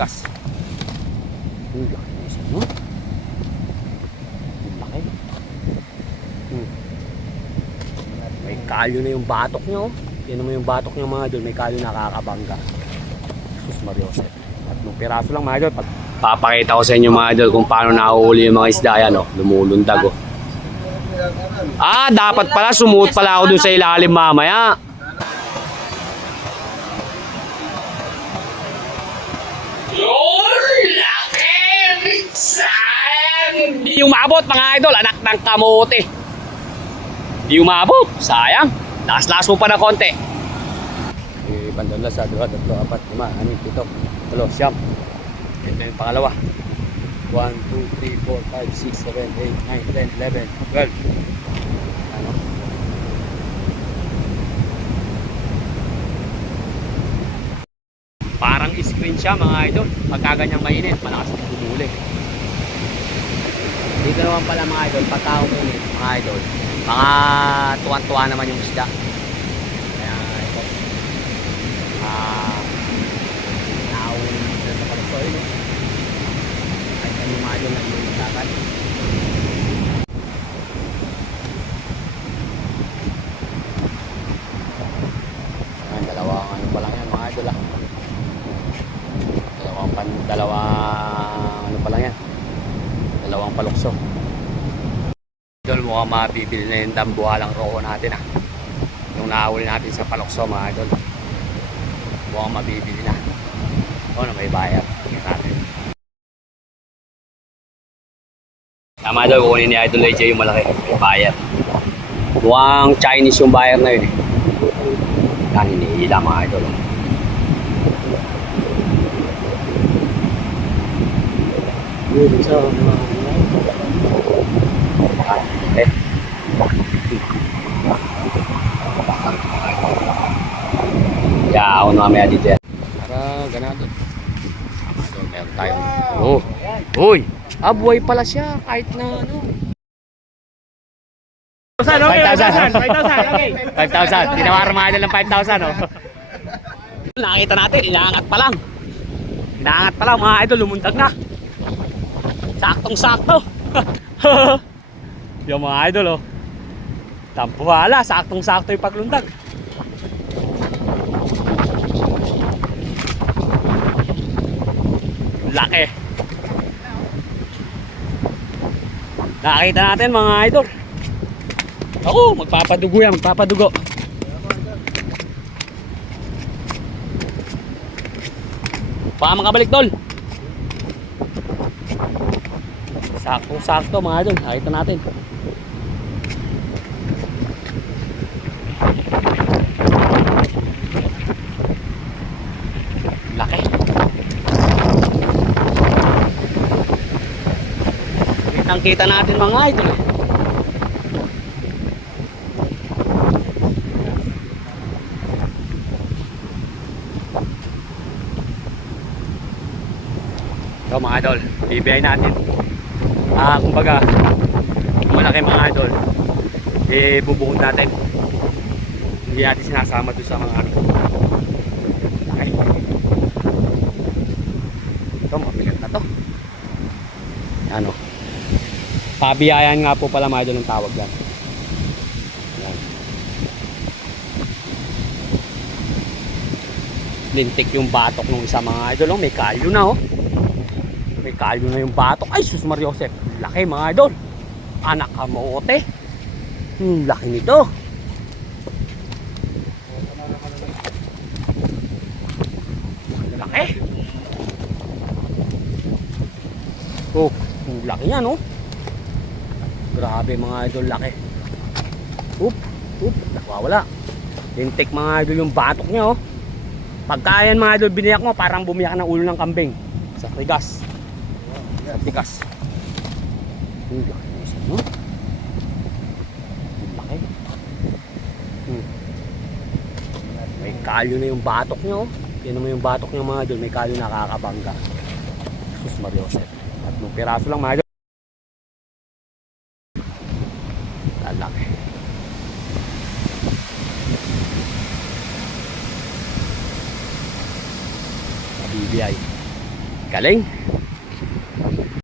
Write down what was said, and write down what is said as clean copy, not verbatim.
Gas. Laki na isa, no? Laki. May kalyo na yung batok nyo. Yan naman yung batok nyo mga idol. May kalyo na kakabangga. Sus Mariosep. At nung piraso lang mga idol. Papakita ko sa inyo mga idol kung paano nahuhuli yung mga isda yan. Lumulundag. Dapat pala sumuot pala ako dun sa ilalim mamaya. Hindi umabot mga idol, anak ng kamote. Hindi umabot, sayang. Lakas-lakas mo pa ng konti. Bandol na sa 2, 3, 4, 5, 6, 7, 8, 9, 10, 11, 12. Ano? Parang screen siya mga idol. Pagka ganyang mainit, malakas na bumuli. Dito naman pala mga idol, pagka umunit mga idol, mga tuwan-tuwa naman yung isda. Kaya ito, naawin na sa palusoy. Kahit ano mga idol na yung dapat. Dalawang ano pa lang yan mga idol dalawang ano pa lang yan. Dalawang palukso. Idol, mukhang mabibili na yung dambuhalang roho natin yung nahuli natin sa palukso mga idol. Mukhang mabibili na. Na may bayar. Tingnan natin. Tama idol, kukunin ni Idol AJ yung malaki. May bayar. Mukhang Chinese yung bayar na yun Yan, hinihila mga idol. Ako na mamaya dito yan. Para ganado. Meron tayong. Uy! Buhay pala siya kahit na ano. 5,000. 5,000. Tinawaran mga idol ng 5,000. Nakita natin, inaangat pa lang. Inaangat pa lang mga idol, lumundag na. Saktong-sakto. Yung mga idol tampuhala, saktong-sakto yung paglundag. Laki. Nakita natin mga idol. Magpapadugo yan, magpapadugo. Baka makabalik tol. Sakto-sakto mga idol, nakita natin. Laki. Kitang-kita natin mga idol. So mga idol, bibiyay natin. Kumbaga, malaki mga idol, bubuhod natin. Hindi natin sinasama doon sa mga okay. Ito, mabigat na to. Ano? Pabiyayan nga po pala mga idol ng tawag yan. Yan. Lintik yung batok ng isa mga idol. May kalyo na May kalyo na yung batok. Ay sus Mariosep. Laki mga idol. Anak kamote. Laki nito. Laki. Laki yan Grabe mga idol, laki. Nakawala. Lintik mga idol yung batok niya Pagka yan mga idol biniyak mo, parang bumiyak ng ulo ng kambing. Sa tigas. Tigas. Laki na isa, Laki. May kalyo na yung batok niya Yan naman yung batok niya mga idol. May kalyo na kakabangga. Sus Mariosep. At nung piraso lang mga idol. Laki. BBI. Galing.